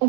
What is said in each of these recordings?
Halo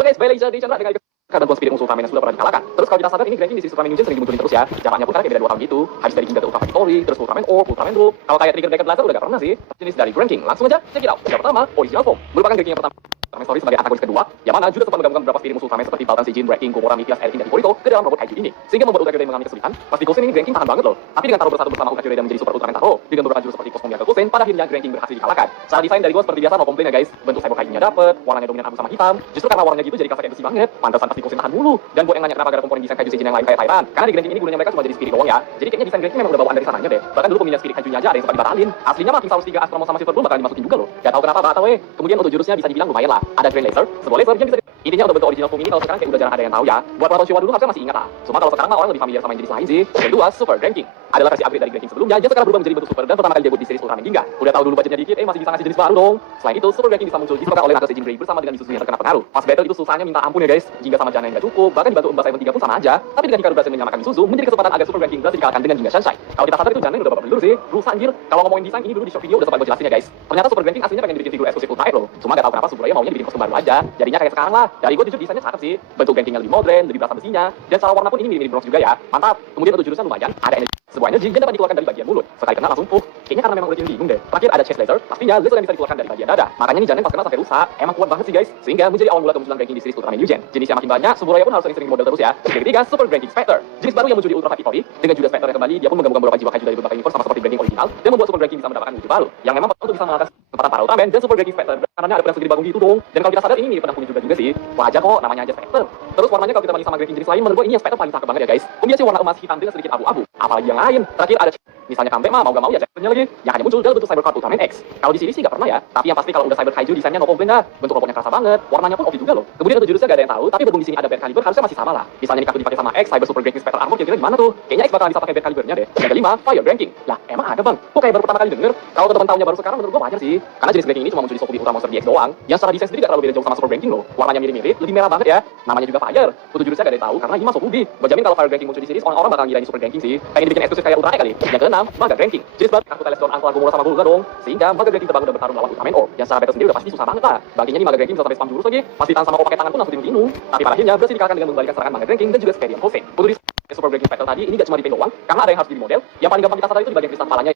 guys, balik lagi di channel dengan karena buat spirit musuh Ultraman yang sudah pernah dikalahkan. Terus kalau kita sadar ini ranking di series Ultraman New Gen sering dimunculin terus ya. Jaraknya pun karena beda 2 tahun gitu. Habis dari Ginga ke Ultra Victory, terus Ultraman Orb, Ultraman Rook. Kalau kayak Trigger Dragon Blaster udah gak pernah sih. Jenis dari ranking. Langsung aja check it out. Yang pertama, Original Form. Merupakan ranking yang pertama Ultraman Story sebagai antagonis kedua, yang mana juga sempat menggabungkan beberapa spirit musuh Ultraman seperti Balkan, Sijin, Breaking, Gomora, Mikias, Erikin, dan Ivorito ke dalam robot kaiju ini. Sehingga membuat Ultra Kyurem mengalami kesulitan. Pasti Gosen ini ranking tahan banget loh. Tapi dengan taruh bersatu bersama Ultra Kyurem dan menjadi Super Ultraman Taro, dengan beberapa jurus seperti Cosmomia ke Gosen, pada akhirnya ranking berhasil dikalahkan. Secara desain dari gua seperti biasa no komplain ya guys. Bentuk cyber kaijunya dapet, warnanya dominan abu sama hitam. Justru karena warnanya gitu jadi kerasa kayak besi banget. Pantesan pasti Gosen tahan mulu. Dan buat yang nanya kenapa gak ada komponen desain kaiju Sijin yang lain kayak Titan, karena di ranking ini gunanya mereka cuma jadi spirit doang ya. Jadi kayaknya desain ranking memang udah bawaan dari sananya deh. Bahkan dulu pemilihan spirit kaijunya aja ada yang sempat dibatalin. Aslinya mah King Saurus 3 Astromos sama Silver Bloom bakal dimasukin juga loh. Gak tahu kenapa batal weh. Kemudian untuk jurusnya bisa dibilang lumayan lah. Ada Grand Laser, sebuah laser yang bisa intinya untuk bentuk original form ini kalau sekarang kayak udah jarang ada yang tahu ya. Buat Wato Showa dulu harusnya masih ingat lah. Cuma kalau sekarang mah orang lebih familiar sama yang jenis lain sih. Yang kedua, Super Ranking adalah versi upgrade dari ranking sebelumnya yang sekarang berubah menjadi bentuk super dan pertama kali debut di series Ultraman Ginga. Udah tahu dulu budgetnya dikit, masih bisa ngasih jenis baru dong. Selain itu, Super Ranking bisa muncul disebabkan oleh Naga Sejin Grey bersama dengan Misuzu yang terkena pengaruh. Pas battle itu susahnya minta ampun ya guys. Ginga sama Jana yang gak cukup, bahkan dibantu Mbak Seven 3 pun sama aja. Tapi dengan Hikaru berhasil menyamakan Misuzu, menjadi kesempatan agar Super Ranking berhasil dikalahkan dengan Ginga Sunshine. Kalau kita sadar itu Jana udah babak belur sih. Rusak anjir. Kalau ngomongin desain ini dulu di short video udah sempat gue jelasin ya guys. Ternyata Super Ranking aslinya pengen dibikin figur eksklusif Ultra Air loh. Cuma gak tahu kenapa Suburaya maunya dibikin kostum baru aja. Jadinya kayak sekarang lah. Dari gue jujur desainnya cakep sih. Bentuk rankingnya lebih modern, lebih berasa besinya. Dan secara warna pun ini mirip-mirip bronze juga ya. Mantap. Kemudian untuk jurusnya lumayan. Ada energi. Sebuah energi yang dapat dikeluarkan dari bagian mulut. Sekali kena langsung Kayaknya karena memang udah jadi bingung deh. Terakhir ada chest laser. Pastinya laser yang bisa dikeluarkan dari bagian dada. Makanya nih Janen pas kena sampai rusak. Emang kuat banget sih guys. Sehingga menjadi awal mula kemunculan ranking di series Ultraman New Gen. Jenisnya makin banyak. Suburaya pun harus sering-sering model terus ya. Yang ketiga, Super Ranking Spectre. Jenis baru yang muncul di Ultra Victory. Dengan Judas Spectre yang kembali, dia pun menggabungkan beberapa jiwa kaiju dari beberapa universe sama seperti Ranking original dan membuat Super Ranking bisa mendapatkan wujud baru. Yang memang untuk bisa mengalahkan kesempatan para Ultraman dan Super Ranking Spectre karena ada pedang segede bagong gitu dong. Dan kalau kita sadar ini mirip pedang punya juga sih. Wajar kok namanya aja Spectre. Terus warnanya kalau kita banding sama ranking jenis lain menurut gue ini yang Spectre paling cakep banget ya guys. Kombinasi warna emas hitam dengan sedikit abu-abu. Apalagi yang lain. Terakhir ada misalnya Kampe mah mau gak mau ya Spectre-nya lagi yang hanya muncul dalam bentuk Cybercard Ultraman X. Kalau di sini sih gak pernah ya. Tapi yang pasti kalau udah Cyber Kaiju desainnya no komplain dah. Bentuk robotnya kerasa banget. Warnanya pun oke juga loh. Kemudian untuk jurusnya gak ada yang tahu. Tapi berhubung di sini ada Bad Caliber harusnya masih sama lah. Misalnya Nikaku dipakai sama X Cyber Super Ranking Spectre Armor kira-kira gimana tuh? Kayaknya X bakalan bisa pakai Bad Calibernya deh. Yang kelima, Fire Ranking. Lah emang ada bang? Kok kayak baru pertama kali denger? Kalau teman-teman tahunya baru sekarang menurut gua wajar sih. Karena jenis ranking ini cuma muncul di Sokubi Ultra Monster DX doang. Yang secara desain sendiri gak terlalu beda jauh sama Super Ranking loh. Warnanya mirip-mirip, lebih merah banget ya. Namanya juga Fire. Untuk jurusnya gak ada yang tahu karena ini mah Sokubi. Gua jamin kalau Fire Ranking muncul di series orang-orang bakal ngira ini Super Ranking sih. Pengen dibikin eksklusif kayak Ultra X kali. Yang keenam, Mega Ranking. Jenis baru aku Telestron Alpha Gomora sama Bulga dong. Sehingga Mega Ranking terbangun dan bertarung lawan Ultraman Orb. Yang secara battle sendiri udah pasti susah banget lah. Baginya di Mega Ranking bisa sampai spam jurus lagi. Pas ditahan sama kau pakai tangan pun langsung dibunuh. Tapi pada akhirnya berhasil dikalahkan dengan mengembalikan serangan Mega Ranking dan juga Sperium Kosen. Untuk Super Ranking Spectre tadi ini gak cuma di doang karena ada yang harus di model. Yang paling gampang kita sadar itu di bagian kristal kepalanya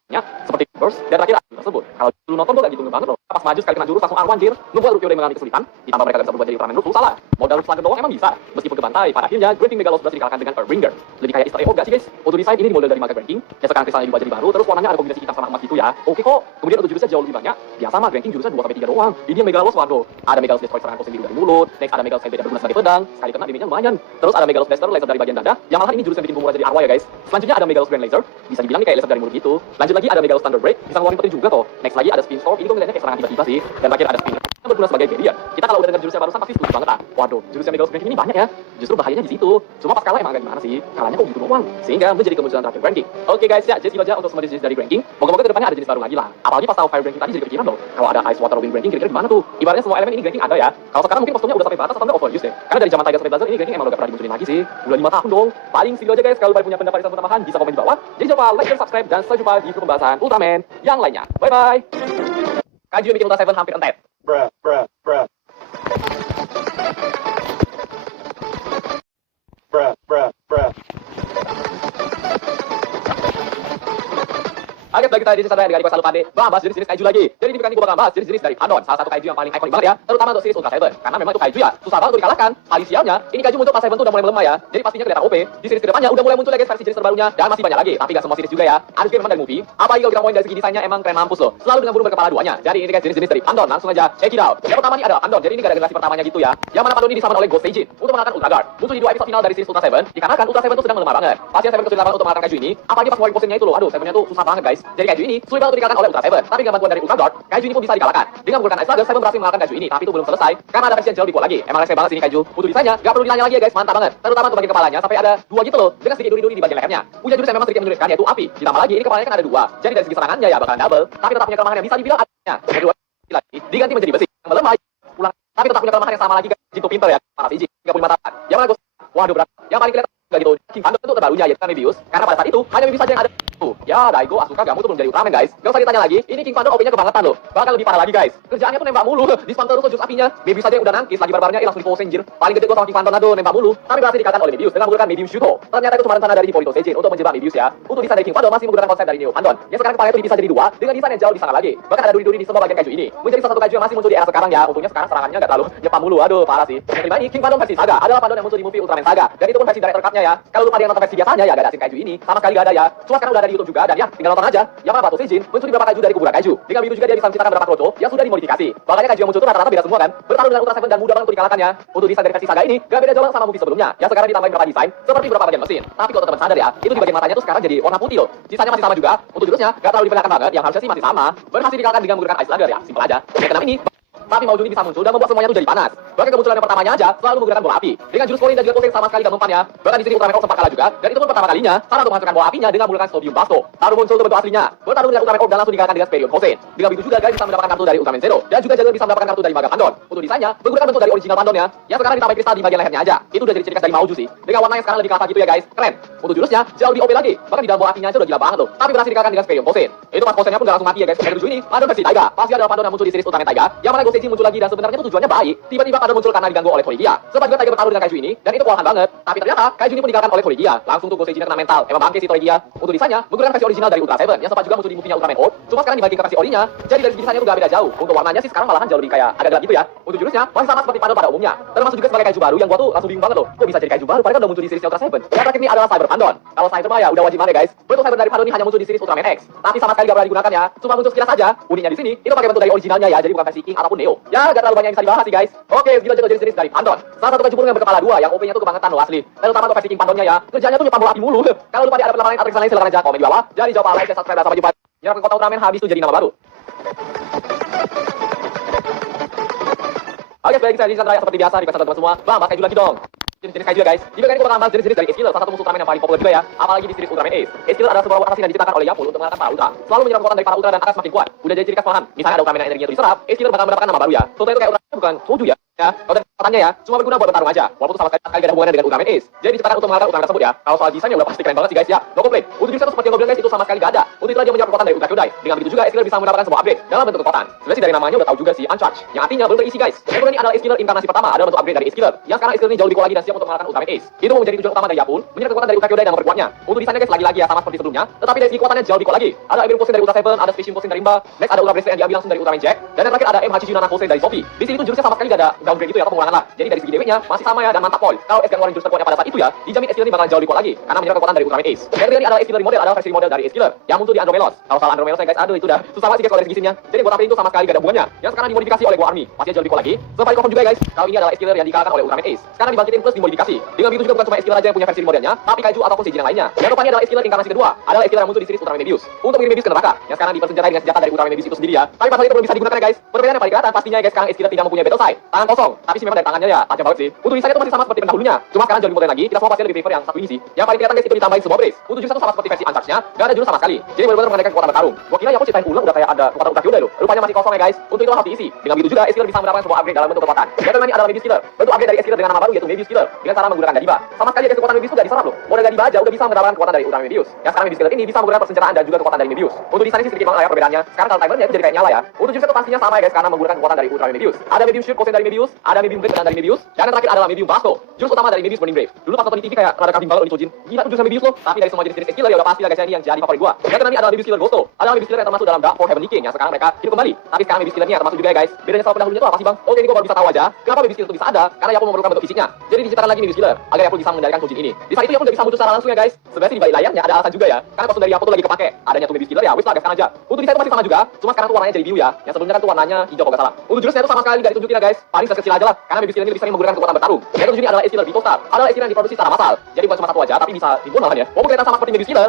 seperti burst dan terakhir tersebut. Kalau dulu nonton tuh gak gitu banget loh. Pas maju sekali kena jurus langsung arwan anjir. Membuat Rukia udah mengalami kesulitan. Ditambah mereka gak bisa berubah jadi Ultraman Rook. Salah. Modal slugger doang emang bisa. Meskipun kebantai, pada akhirnya Great Megalos berhasil dikalahkan dengan Earthbringer. Lebih kayak Easter egg gak sih guys? Untuk desain ini dimodel dari Mega Ranking. Ya sekarang kristalnya diubah jadi baru. Terus warnanya ada kombinasi hitam sama emas gitu ya. Oke kok. Kemudian untuk jurusnya jauh lebih banyak. Biasa mah ranking jurusnya 2-3 doang. Ini yang Megalos waduh. Ada Megalos Destroy serangan kosong dari mulut. Next ada Megalos Headband yang berguna sebagai pedang. Sekali kena damage-nya lumayan. Terus ada Megalos Blaster laser dari bagian dada. Yang malahan ini jurus yang bikin Gomora jadi arwah ya guys. Selanjutnya ada Megalos Grand Laser. Bisa dibilang kayak laser dari mulut gitu. Lanjut lagi ada Megalos Thunder Break. Bisa ngeluarin petir juga kok. Next lagi ada Spin Storm. Ini kok ngeliatnya kayak serangan tiba-tiba sih. Dan terakhir ada Spinner yang berguna sebagai barrier. Kita kalau udah dengar jurusnya barusan pasti setuju banget lah. Waduh, jurusnya Megalos Ranking ini banyak ya. Justru bahayanya di situ. Cuma pas kalah emang agak gimana sih? Kalahnya kok gitu doang. Sehingga menjadi kemunculan terakhir ranking. Oke guys ya, jadi aja untuk semua jenis dari ranking. Moga-moga kedepannya ada jenis baru lagi lah. Apalagi pas tahu Fire Ranking tadi jadi kepikiran loh. Kalau ada Ice Water Wind Ranking kira-kira gimana tuh? Ibaratnya semua elemen ini ranking ada ya. Kalau sekarang mungkin kostumnya udah sampai batas atau enggak overuse deh. Karena dari zaman Tiger sampai Blazer ini ranking emang udah pernah dimunculin lagi sih. Udah 5 tahun dong. Paling segitu aja guys. Kalau pada punya pendapat dan tambahan bisa komen di bawah. Jadi coba like dan subscribe dan sampai jumpa di video pembahasan Ultraman yang lainnya. Bye bye. Kaiju yang bikin Ultra 7 hampir entet. Bruh, bruh, bruh. Bruh, bruh, bruh. Oke, bagi kita di sini dengan Iko Salupade bahas jenis-jenis kaiju lagi. Jadi ini gue bakal bahas jenis-jenis dari Pandon, salah satu kaiju yang paling ikonik banget ya, terutama untuk series Ultra Seven. Karena memang itu kaiju ya, susah banget untuk dikalahkan. Paling sialnya, ini kaiju muncul pas Seven tuh udah mulai melemah ya. Jadi pastinya kelihatan OP. Di series kedepannya udah mulai muncul lagi versi jenis terbarunya dan masih banyak lagi. Tapi gak semua series juga ya. Ada juga memang dari movie. Apalagi kalau kita ngomongin dari segi desainnya emang keren mampus loh. Selalu dengan burung berkepala duanya. Jadi ini guys jenis-jenis dari Pandon. Langsung aja check it out. Yang pertama nih ada Pandon. Jadi ini gak ada generasi pertamanya gitu ya. Yang mana Pandon ini disamar oleh Ghost Seijin untuk mengalahkan Ultra Guard. Muncul di 2 episode final dari series Ultra Seven. Dikarenakan Ultra Seven tuh sedang melemah banget. Pasien Seven kesulitan untuk mengalahkan kaiju ini. Apalagi pas ngeluarin posennya itu loh. Aduh, Sevennya tuh susah banget guys. Jadi kaiju ini sulit banget untuk dikalahkan oleh Ultra Seven. Tapi dengan bantuan dari Ultra Guard, kaiju ini pun bisa dikalahkan. Dengan menggunakan Ice Slugger, Seven berhasil mengalahkan kaiju ini. Tapi itu belum selesai karena ada versi yang jauh lebih kuat lagi. Emang rese banget sih ini kaiju. Untuk desainnya gak perlu ditanya lagi ya guys, mantap banget. Terutama untuk bagian kepalanya sampai ada 2 gitu loh. Dengan sedikit duri-duri di bagian lehernya. Punya jurus yang memang sedikit menyulitkan yaitu api. Ditambah lagi ini kepalanya kan ada 2. Jadi dari segi serangannya ya bakalan double. Tapi tetap punya kelemahan yang bisa dibilang adanya. Kedua lagi diganti menjadi besi yang melemah pulang. Tapi tetap punya kelemahan yang sama lagi guys. Gitu pinter ya. Para Fiji 35 tahun. Yang mana waduh berat. Yang paling kelihatan gak gitu. King Pandon itu terbarunya yaitu kan Mebius. Karena pada saat itu hanya Mebius saja yang ada. Tuh, Ya, Daigo, Asuka, Gamu tuh belum jadi Ultraman guys. Gak usah ditanya lagi, ini King Pandon OP-nya kebangetan loh. Bahkan lebih parah lagi guys. Kerjaannya tuh nembak mulu, dispam terus tuh jurus apinya. Mebius saja yang udah nangkis, lagi barbarnya langsung di pose anjir. Paling gede gua sama King Pandon aduh nembak mulu. Tapi berhasil dikalahkan oleh Mebius dengan menggunakan Mebius Shuto. Ternyata itu cuma rencana dari Hippolyto Seijin untuk menjebak Mebius ya. Untuk desain dari King Pandon masih menggunakan konsep dari Neo Pandon. Yang sekarang kepalanya itu bisa jadi dua dengan desain yang jauh di sana lagi. Bahkan ada duri-duri di semua bagian kaiju ini. Menjadi salah satu kaiju yang masih muncul di era sekarang ya. Untungnya sekarang serangannya nggak terlalu nyepam mulu. Aduh, parah sih. Yang kelima ini King Pandon versi Saga adalah Pandon yang muncul di movie Ultraman Saga. Dan itu pun versi director cut-nya ya. Kalau lu pada yang nonton versi biasanya ya gak ada scene kaiju ini. Sama sekali gak ada ya. Cuma sekarang udah ada di YouTube juga dan ya tinggal nonton aja. Yamato Seijin muncul di beberapa kaiju dari kuburan kaiju. Dengan begitu juga dia bisa menciptakan beberapa kroco yang sudah dimodifikasi. Makanya kaiju yang muncul itu rata-rata beda semua kan. Bertarung dengan Ultra Seven dan mudah banget untuk dikalahkannya. Untuk desain dari versi Saga ini gak beda jauh sama movie sebelumnya. Yang sekarang ditambahin beberapa desain seperti beberapa bagian mesin. Tapi kalau teman-teman sadar ya, itu di bagian matanya tuh sekarang jadi warna putih loh. Sisanya masih sama juga. Untuk jurusnya gak terlalu diperlihatkan banget. Yang harusnya sih masih sama. Berhasil dikalahkan dengan menggunakan Ice Lager ya. Simpel aja. Yang keenam ini tapi mau Juni bisa muncul dan membuat semuanya tuh jadi panas. Bahkan kemunculan yang pertamanya aja selalu menggunakan bola api. Dengan jurus Korin dan juga Kosen sama sekali gak mempan ya. Bahkan di sini Ultraman Orc sempat kalah juga. Dan itu pun pertama kalinya cara untuk menghancurkan bola apinya dengan menggunakan Sodium Basto. Baru muncul tuh bentuk aslinya. Bertarung dengan Ultraman Orc dan langsung dikalahkan dengan Sperion Kosen. Dengan begitu juga guys bisa mendapatkan kartu dari Ultraman Zero. Dan juga Jagger bisa mendapatkan kartu dari Maga Pandon. Untuk desainnya menggunakan bentuk dari original Pandon ya. Yang sekarang ditambahin kristal di bagian lehernya aja. Itu udah jadi ciri khas dari Mauju sih. Dengan warna yang sekarang lebih kelapa gitu ya guys. Keren. Untuk jurusnya jauh lebih OP lagi. Bahkan di dalam bola apinya aja udah gila banget loh. Tapi berhasil dikalahkan dengan Sperion Kosen. Itu pas Kosennya pun gak langsung mati ya guys. Dari tujuh ini Pandon versi Taiga. Pasti adalah Pandon yang muncul di series Ultraman Taiga. Yang mana Goseichi muncul lagi dan sebenarnya tujuannya baik. Tiba-tiba Pandon muncul karena diganggu oleh Collegia. Sempat juga Taiga bertarung dengan kaiju ini dan itu kewalahan banget. Tapi ternyata kaiju ini pun dikalahkan oleh Collegia. Langsung tuh Goseichi kena mental. Emang bangke si Collegia. Untuk desainnya menggunakan versi original dari Ultra Seven yang sempat juga muncul di movie-nya Ultraman Orc. Cuma sekarang dibagi ke versi orinya. Jadi dari segi desainnya tuh gak beda jauh. Untuk warnanya sih sekarang malahan jauh lebih kayak agak gelap gitu ya. Untuk jurusnya masih sama seperti Pandon pada umumnya. Termasuk juga sebagai kaiju baru yang gua tuh langsung bingung banget loh. Kok bisa jadi kaiju baru padahal kan udah muncul di series Ultra Seven. Yang terakhir ini adalah Cyber Pandon. Kalau Cyber mah ya udah wajib banget ya guys. Bentuk Cyber dari Pandon ini hanya muncul di series Ultraman X. Tapi sama sekali gak pernah digunakan ya. Cuma muncul sekilas saja. Uniknya di sini itu pakai bentuk dari originalnya ya. Jadi bukan versi King ataupun Neo. Ya gak terlalu banyak yang bisa dibahas sih guys. Oke, segitu aja jadi series dari Pandon. Salah satu kaiju yang berkepala dua yang OP-nya tuh kebangetan loh asli. Dan utama untuk versi King Pandonnya ya. Kerjanya tuh nyepam bola api mulu. Kalau lupa ada penampilan lain atau lain silakan aja komen di bawah. Jadi jawab like, subscribe dan sampai jumpa. Nyerap ke kota Ultraman habis tuh jadi nama baru. Oke, baik saya Chandra seperti biasa dikasih teman-teman semua. Bahas kaiju lagi dong. Jenis-jenis kaiju ya guys. Di bagian ini gua bakal bahas jenis-jenis dari Ace-Killer, salah satu musuh Ultraman yang paling populer juga ya. Apalagi di series Ultraman Ace. Ace-Killer adalah sebuah assassin yang diciptakan oleh Yapul untuk mengalahkan para Ultra. Selalu menyerap kekuatan dari para Ultra dan akan semakin kuat. Udah jadi ciri khas malahan. Misalnya ada Ultraman yang energinya itu diserap, Ace-Killer bakal mendapatkan nama baru ya. Soto itu kayak Ultraman bukan soju ya. Ya, kalau dari kekuatannya ya, cuma berguna buat bertarung aja. Walaupun itu sama sekali gak ada hubungannya dengan Ultraman Ace. Jadi diciptakan untuk mengalahkan Ultraman tersebut ya. Kalau soal desainnya udah pasti keren banget sih guys ya. No complain. Untuk jurusnya tuh seperti yang gue bilang guys itu sama sekali gak ada. Untuk itulah dia menyerap kekuatan dari Ultra Kyodai. Dengan begitu juga Ace-Killer bisa mendapatkan sebuah upgrade dalam bentuk kekuatan. Sebenarnya sih dari namanya udah tahu juga sih, Uncharged. Yang artinya belum terisi guys. Yang kedua ini adalah Ace-Killer inkarnasi pertama, adalah bentuk upgrade dari Ace-Killer. Yang sekarang Ace-Killer ini jauh lebih kuat lagi dan siap untuk mengalahkan Ultraman Ace. Itu menjadi tujuan utama dari Yapul, menyerap kekuatan dari Ultra Kyodai dan memperkuatnya. Untuk desainnya guys lagi-lagi ya sama seperti sebelumnya, tetapi dari segi kekuatannya jauh lebih kuat lagi. Ada Iron Kosen dari Ultra Seven, ada Special Kosen dari Mba, next ada Ultra Bracelet yang diambil langsung dari Ultraman Jack, dan yang terakhir ada MHC Junana Kosen dari Sophie. Di sini tuh jurusnya sama sekali gak ada downgrade gitu ya atau pengurangan lah. Jadi dari segi damage-nya masih sama ya dan mantap pol. Kalau Ace gak ngeluarin jurus terkuatnya pada saat itu ya, dijamin Ace-Killer ini bakal jauh lebih kuat lagi karena menyerap kekuatan dari Ultraman Ace. Yang ketiga ini adalah Ace-Killer remodel, adalah versi remodel dari Ace-Killer yang muncul di Andromelos. Kalau soal Andromelos ya guys, aduh itu udah susah banget sih guys kalau dari segi scene-nya. Jadi buat apa itu sama sekali gak ada hubungannya. Yang sekarang dimodifikasi oleh Go Army, masih jauh lebih kuat lagi. Sempat confirm juga guys, kalau ini adalah Ace-Killer yang dikalahkan oleh Ultraman Ace. Sekarang dibangkitin plus dimodifikasi. Dengan begitu juga bukan cuma Ace-Killer aja yang punya versi remodelnya, tapi kaiju ataupun Seijin yang lainnya. Yang rupanya adalah Ace-Killer inkarnasi kedua, adalah Ace-Killer yang muncul di series Ultraman Mebius. Untuk mengirim Mebius ke neraka, yang sekarang dipersenjatai dengan senjata dari Ultraman Mebius itu sendiri ya. Tapi pasal itu belum bisa digunakan ya guys. Perbedaan yang paling kelihatan pastinya ya guys, sekarang Ace-Killer tidak mempunyai battle sight, tangan kosong. Tapi sih memang dari tangannya ya tajam banget sih. Untuk desainnya itu masih sama seperti pendahulunya. Cuma sekarang jauh lebih modern lagi, kita semua pasti lebih prefer yang satu ini sih. Yang paling kelihatan guys itu ditambahin sebuah brace. Untuk jurus itu sama seperti versi Uncharged-nya, gak ada jurus sama sekali. Jadi benar-benar mengandalkan kekuatan bertarung. Gua kira ya aku ceritain ulang udah kayak ada kekuatan Ultra Kyodai loh. Rupanya masih kosong ya guys. Untuk itu harus diisi. Dengan begitu juga Ace-Killer bisa mendapatkan sebuah upgrade dalam bentuk kekuatan. Yang kedua ini adalah Mebius Killer. Bentuk upgrade dari Ace-Killer dengan nama baru yaitu Mebius Killer dengan cara menggunakan Gadiba. Sama sekali guys kekuatan Mebius itu gak diserap loh. Model Gadiba aja udah bisa mendapatkan kekuatan dari Ultraman Mebius. Yang sekarang Mebius Killer ini bisa menggunakan persenjataan dan juga kekuatan dari Mebius. Untuk desainnya sih sedikit banget ya perbedaannya. Sekarang kalau timernya itu jadi kayak nyala ya. Untuk jurus itu pastinya sama ya guys karena menggunakan kekuatan dari Ultraman Mebius. Ada Mebius Shield Kosen dari Mebius, ada Mebius Blade dari Mebius, dan yang terakhir adalah Mebius Basto. Jurus utama dari Mebius Burning Brave. Dulu pas nonton di TV kayak rada kambing banget loh Chojin. Gila tuh jurus Mebius loh. Tapi dari semua jenis-jenis Ace-Killer ya udah pasti lah guys ini yang jadi favorit gua. Yang kedua ini adalah Mebius Killer Goto. Adalah Mebius Killer yang termasuk dalam Dark for Heavenly King yang sekarang mereka hidup kembali. Tapi sekarang Mebius Killer ini ya termasuk juga ya guys. Bedanya sama pendahulunya tuh apa sih bang? Oke ini gua baru bisa tahu aja. Kenapa Mebius Killer itu bisa ada? Karena Yapul memerlukan bentuk fisiknya. Jadi diciptakan lagi Mebius Killer agar Yapul bisa mengendalikan Chojin ini. Di saat itu Yapul udah bisa muncul secara langsung ya guys. Sebenarnya sih di balik layarnya ada alasan juga ya. Karena kostum dari Yapul tuh lagi kepake. Adanya tuh Mebius Killer ya wis lah sekarang aja. Untuk desain itu masih sama juga. Cuma sekarang tuh warnanya jadi biru ya. Yang sebelumnya kan tuh warnanya hijau kalau nggak salah. Untuk jurusnya itu sama sekali nggak ditunjukin ya guys. Paling kecil aja lah. Karena Mebius Killer ini bisa menggunakan kekuatan bertarung. Yang ketujuh ini adalah Ace-Killer Vitostar. Adalah Ace-Killer yang diproduksi secara massal. Jadi bukan cuma satu aja tapi bisa ribuan malahan ya. Walaupun kelihatan sama seperti Mebius Killer,